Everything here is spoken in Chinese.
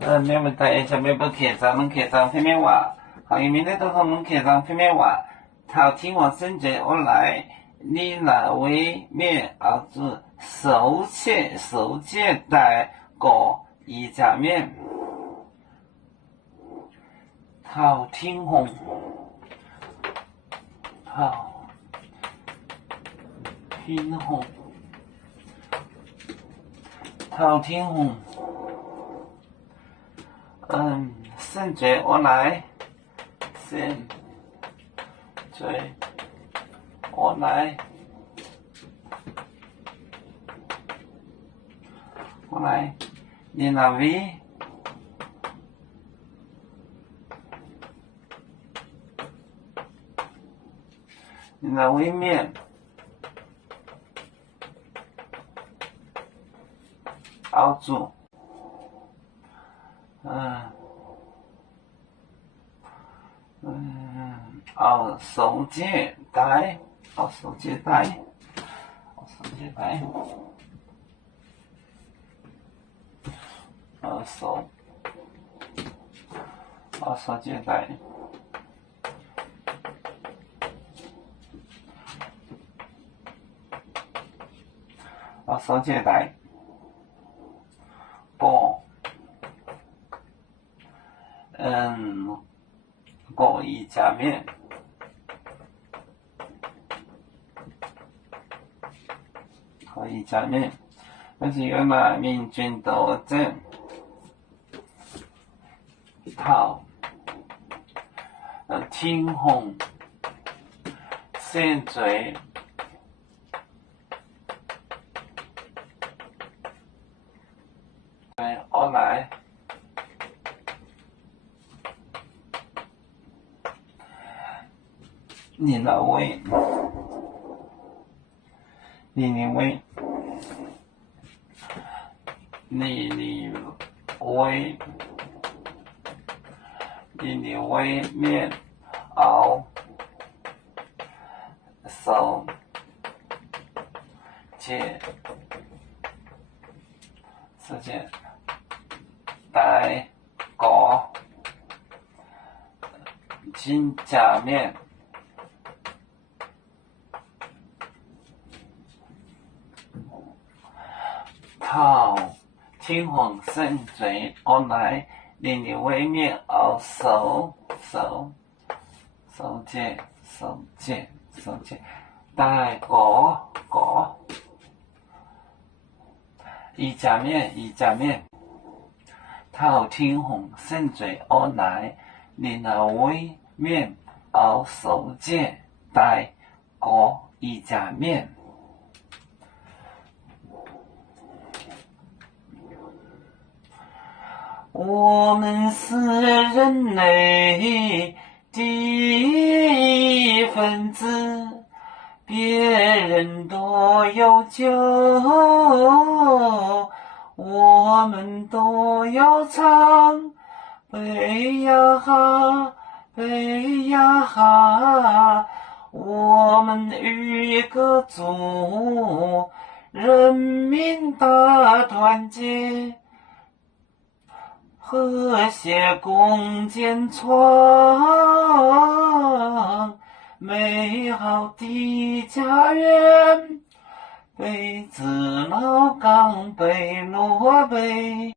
没问題，就咩不劇集，劇集片面話，行業面呢都同劇集片面話，頭天我甚至我來，你那位面兒子手借帶個一家面，頭天紅，甚至我來，你那位面兒子手借帶手借帶個一家面，但是原來民軍鬥爭頭天紅先嘴我來你那位面熬手借帶個金家面，頭天紅甚嘴我來，你位面熬手借帶個一家面，頭天紅甚嘴我來，你那位面熬手借帶個一家面。我們是人類的一份子，別人都有救，我們都要唱悲呀哈，我們與個族人民大團結，和諧共建創美好的家園，北至老港北落北，